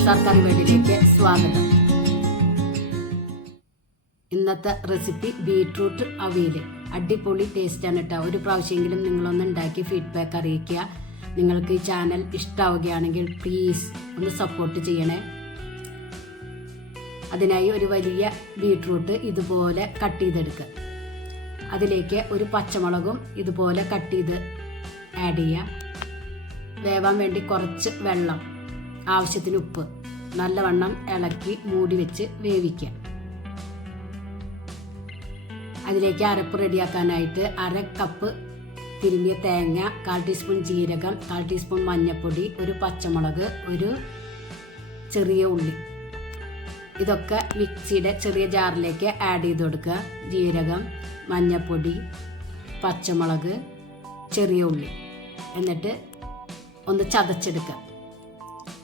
SR കറി വേൾഡിലേക്ക് സ്വാഗതം. ഇന്നത്തെ റെസിപ്പി ബീട്രൂട്ട് അവിയൽ. അടിപൊളി ടേസ്റ്റാണ് കേട്ടോ. ഒരു പ്രാവശ്യമെങ്കിലും നിങ്ങളൊന്ന് ഉണ്ടാക്കി ഫീഡ്ബാക്ക് അറിയിക്കുക. നിങ്ങൾക്ക് ഈ ചാനൽ ഇഷ്ടമാവുകയാണെങ്കിൽ പ്ലീസ് ഒന്ന് സപ്പോർട്ട് ചെയ്യണേ. അതിനായി ഒരു വലിയ ബീട്രൂട്ട് ഇതുപോലെ കട്ട് ചെയ്തെടുക്കുക. അതിലേക്ക് ഒരു പച്ചമുളകും ഇതുപോലെ കട്ട് ചെയ്ത് ആഡ് ചെയ്യുക. വേവാൻ വേണ്ടി കുറച്ച് വെള്ളം, ആവശ്യത്തിന് ഉപ്പ്, നല്ലവണ്ണം ഇളക്കി മൂടി വെച്ച് വേവിക്കുക. അതിലേക്ക് അരപ്പ് റെഡിയാക്കാനായിട്ട് 1/2 കപ്പ് തിരുമ്മിയ തേങ്ങ, 1/4 ടീസ്പൂൺ ജീരകം, 1/4 ടീസ്പൂൺ മഞ്ഞൾപ്പൊടി, ഒരു പച്ചമുളക്, ഒരു ചെറിയ ഉള്ളി, ഇതൊക്കെ മിക്സിയുടെ ചെറിയ ജാറിലേക്ക് ആഡ് ചെയ്ത് കൊടുക്കുക. ജീരകം, മഞ്ഞൾപ്പൊടി, പച്ചമുളക്, ചെറിയ ഉള്ളി, എന്നിട്ട് ഒന്ന് ചതച്ചെടുക്കുക.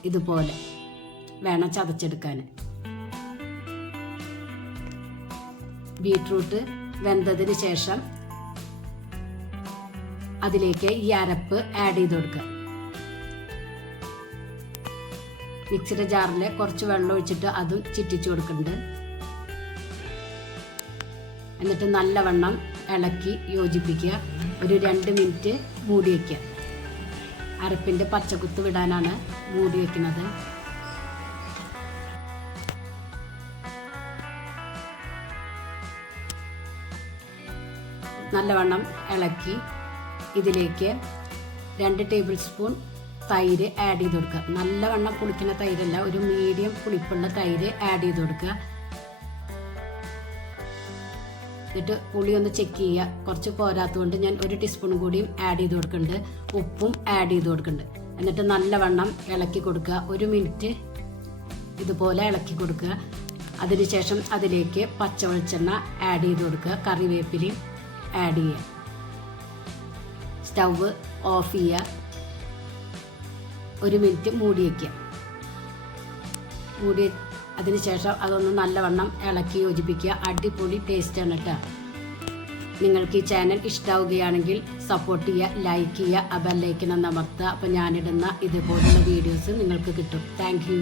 ഇതുപോലെ വേണം ചതച്ചെടുക്കാൻ. ബീട്രൂട്ട് വെന്തതിന് ശേഷം അതിലേക്ക് ഈ അരപ്പ് ആഡ് ചെയ്ത് കൊടുക്കുക. മിക്സിയുടെ ജാറിൽ കുറച്ച് വെള്ളം ഒഴിച്ചിട്ട് അതും ചിറ്റിച്ചു കൊടുക്കുന്നുണ്ട്. എന്നിട്ട് നല്ലവണ്ണം ഇളക്കി യോജിപ്പിക്കുക. ഒരു 2 മിനിറ്റ് മൂടി വയ്ക്കുക. അരപ്പിൻ്റെ പച്ചക്കുത്ത് വിടാനാണ് മൂടി വയ്ക്കുന്നത്. നല്ലവണ്ണം ഇളക്കി ഇതിലേക്ക് 2 ടേബിൾ സ്പൂൺ തൈര് ആഡ് ചെയ്ത് കൊടുക്കുക. നല്ലവണ്ണം പുളിക്കുന്ന തൈരല്ല, ഒരു മീഡിയം പുളിപ്പുള്ള തൈര് ആഡ് ചെയ്ത് കൊടുക്കുക. എന്നിട്ട് പുളി ഒന്ന് ചെക്ക് ചെയ്യുക. കുറച്ച് പോരാത്തതുകൊണ്ട് ഞാൻ 1 ടീസ്പൂൺ കൂടിയും ആഡ് ചെയ്ത് കൊടുക്കുന്നുണ്ട്. ഉപ്പും ആഡ് ചെയ്ത് കൊടുക്കുന്നുണ്ട്. എന്നിട്ട് നല്ലവണ്ണം ഇളക്കി കൊടുക്കുക. 1 മിനിറ്റ് ഇതുപോലെ ഇളക്കി കൊടുക്കുക. അതിനുശേഷം അതിലേക്ക് പച്ച വെളിച്ചെണ്ണ ആഡ് ചെയ്ത് കൊടുക്കുക. കറിവേപ്പിലയും ആഡ് ചെയ്യുക. സ്റ്റൗവ് ഓഫ് ചെയ്യുക. 1 മിനിറ്റ് മൂടി വയ്ക്കുക. അതിനുശേഷം അതൊന്ന് നല്ലവണ്ണം ഇളക്കി യോജിപ്പിക്കുക. അടിപൊളി ടേസ്റ്റാണ് കേട്ടോ. നിങ്ങൾക്ക് ഈ ചാനൽ ഇഷ്ടമാവുകയാണെങ്കിൽ സപ്പോർട്ട് ചെയ്യുക, ലൈക്ക് ചെയ്യുക, ബെൽ ഐക്കൺ അമർത്തുക. അപ്പോൾ ഞാനിടുന്ന ഇതുപോലുള്ള വീഡിയോസ് നിങ്ങൾക്ക് കിട്ടും. Thank you.